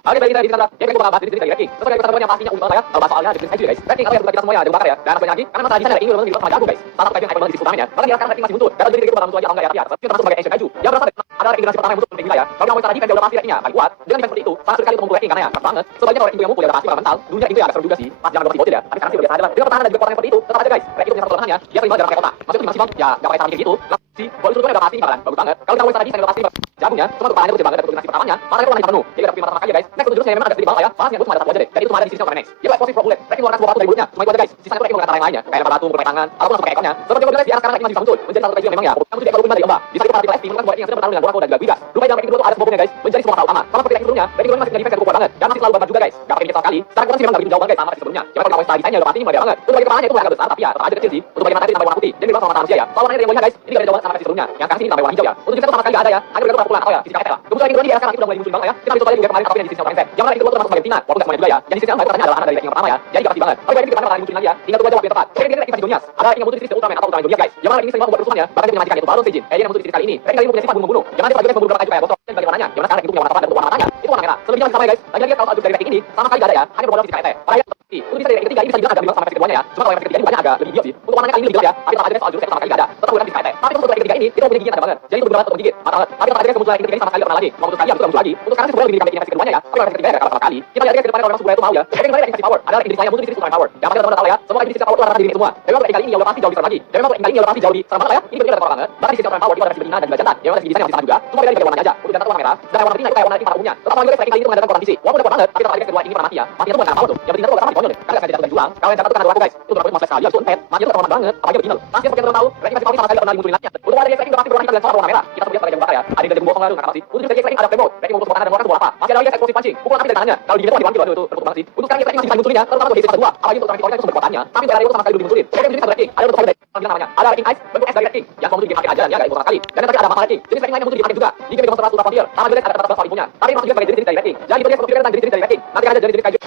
Oke, baik kita di sana. Ya, kita bakal bahas jenis dari ranking. Sebagai pertama yang pastinya umum ya. Kalau bahas soalnya jenis Kaiju guys. Ranking apa yang kita semuanya ada bakar ya. Dan banyak lagi. Karena masalah di sana ini memang sama jago guys. Salah satu Kaiju yang hyper banget di Ultraman ya. Bahkan dia sekarang ranking masih muncul. Karena jadi kita bakal muncul aja atau enggak ya tapi ya. Tapi termasuk sebagai Ancient Kaiju. Ya berasal ada generasi pertama yang muncul penting ya. Kalau ngomongin tadi kan dia udah pasti rankingnya paling kuat. Dengan defense seperti itu, sangat sulit sekali untuk mengukur ranking karena ya keras banget. Sebaliknya kalau ranking yang muncul ya udah pasti bakal mental. Dunia itu ya agak seru juga sih. Pas jangan berarti bocil ya. Tapi sekarang sih udah biasa aja lah. Dengan pertahanan dan juga kekuatan seperti itu, tetap aja guys. Ranking itu punya satu kelemahannya. Dia sering banget jarang kayak kota. Maksudnya masih bang ya enggak pakai sama gitu. Si bolu sulurnya udah pasti bakalan bagus banget. Kalau kita lagi udah pasti jagungnya cuma kepalanya tuh gede banget, untuk nasi pertamanya matanya tuh penuh. Jadi udah mata kali ya guys. Next untuk jurusnya memang agak sedikit bawah ya. Panasnya itu cuma ada satu aja deh. Jadi itu cuma ada di sisi sama next. Dia explosive pro bullet. Tracking mengeluarkan sebuah batu dari mulutnya. Cuma itu aja guys. Sisanya tuh tracking menggunakan kata lainnya. Kayak lempar batu, menggunakan tangan, ataupun langsung pakai ekornya. Seperti yang guys di sekarang masih bisa muncul. Menjadi salah satu memang ya. Namun tidak kalau dari Mbak. Bisa kita partikel SP menemukan sebuah yang sedang bertarung dengan Boraco dan juga Gigas. Lupa dalam kedua tuh ada sebuah guys. Menjadi sebuah masalah utama. Sama seperti yang sebelumnya. Tracking masih menjadi defense kuat banget. Dan masih selalu banget juga guys. Gak pakai sekali. Secara kurang sih memang gak begitu jauh banget guys sama seperti sebelumnya. Cuma kalau style desainnya udah pasti mulai banget. Untuk bagian kepalanya itu agak besar tapi ya tetap aja kecil sih. Untuk bagian mata itu sampai warna putih. Dan dibilang sama mata manusia ya. Soal warnanya yang mulia guys. Ini gak ada jauh sama versi sebelumnya. Yang sekarang sini sampai warna hijau ya. Untuk kita tuh sama sekali gak ada ya. Hanya bergantung pukulan atau ya fisika ya. Kemudian yang kedua ini ya sekarang itu udah mulai muncul banget ya. Kita bisa coba juga kemarin tapi yang di sisi yang yang mana itu termasuk sebagai Tina. Walaupun gak semuanya juga ya. Yang di sisi yang katanya adalah anak dari yang pertama ya. Jadi gak pasti banget. Tapi yang di depan bakal munculin lagi ya. Tinggal tunggu aja waktu yang tepat. Oke, ini kita Donias. Ada yang muncul di sisi Ultraman atau Ultraman Donias guys. Yang mana ini sering membuat kerusuhan ya. Bahkan dia menyajikan itu Balon Seijin. Yang muncul di sisi kali ini. Mereka kali ini punya sifat bunuh-bunuh. Yang mana dia guys membunuh berapa kayak botol dan bagaimana yang mana sekarang itu punya warna terang dan warna matanya itu warna merah. Selebihnya masih sama ya guys. Lagi-lagi kalau kalau dari ranking ini sama sekali gak ada ya. Hanya berbeda fisika itu. Para itu bisa dari ranking ketiga ini bisa dibilang agak bilang sama versi keduanya ya. Cuma kalau yang versi ketiga ini bukannya agak lebih bias sih. Untuk warnanya kali ini lebih gelap ya. Tapi tetap aja soal jurus sama sekali gak ada. Tetap bukan fisika itu. Tapi untuk ranking ketiga ini kita punya gigi yang ada banget. Jadi itu benar-benar untuk menggigit. Mata banget. Tapi tetap aja kemunculan ranking ketiga ini sama sekali gak pernah lagi. Mau muncul sekali habis muncul lagi. Untuk sekarang sih sebenarnya lebih mirip versi keduanya ya. Tapi kalau versi ketiga ya gak sama sekali. Kita lihat guys ke depan kalau memang sebenarnya itu mau ya. Ranking ketiga versi power. Ada ranking saya muncul di sisi Ultraman power. Yang pasti teman-teman tahu ya. Semua ranking di sisi power itu rata-rata diri semua. Tapi memang ranking kali ini yang udah pasti jauh lebih serem lagi. Dan memang ranking kali ini udah pasti jauh lebih serem banget ya. Ini benar-benar ada banget. Bahkan di sisi Ultraman power itu ada versi betina dan juga jantan. Yang mana segi desain yang sama juga. Cuma beda di bagian warnanya aja. Untuk jantan warna merah. Sedangkan warna betina itu kayak warna pada umumnya. Tetap lagi guys ranking kali ini itu mengandalkan koran visi. Walaupun udah banget. Tapi tetap aja kedua ini pernah mati ya. Matinya tuh bukan karena power tuh. Yang betina tuh agak sama konyol deh. Karena sengaja jatuh dan juang. Kalau yang jantan tuh karena guys. Itu berapa mas sekali. Habis itu entet. Matinya tuh terlalu banget. Apalagi begini loh. Pasti seperti yang teman tahu. Ranking versi power sama sekali gak pernah dimunculin lagi. Untuk warna ranking udah pasti berwarna hitam dan sama warna merah. Kita sebagai sebagai bakar ya. Ada yang dari bohong lalu nggak sih. Untuk ranking ada flame mode. Ranking untuk sebuah dan warna sebuah apa. Masih ada lagi explosive punching. Pukulan api dari tangannya. Kalau digini tuh diwanti loh itu terputus banget sih. Untuk sekarang kita masih bisa munculin ya. Terutama untuk di sisi kedua. Apalagi untuk ranking itu sumber kekuatannya. Tapi untuk itu sama sekali belum dimunculin. Oke, jadi satu ranking. Ada untuk ranking namanya. Ada ranking ice bentuk es dari ranking. Yang mau muncul di game aja ya gak itu sekali. Dan nanti ada mama ranking. Jadi ranking lain yang muncul di game juga. Di game Monster Ultra Frontier. Sama juga ada 14 soal infonya. Tapi masuk juga sebagai jenis dari ranking. Jadi itu dia seperti jenis dari ranking. Nanti ada jenis kaiju.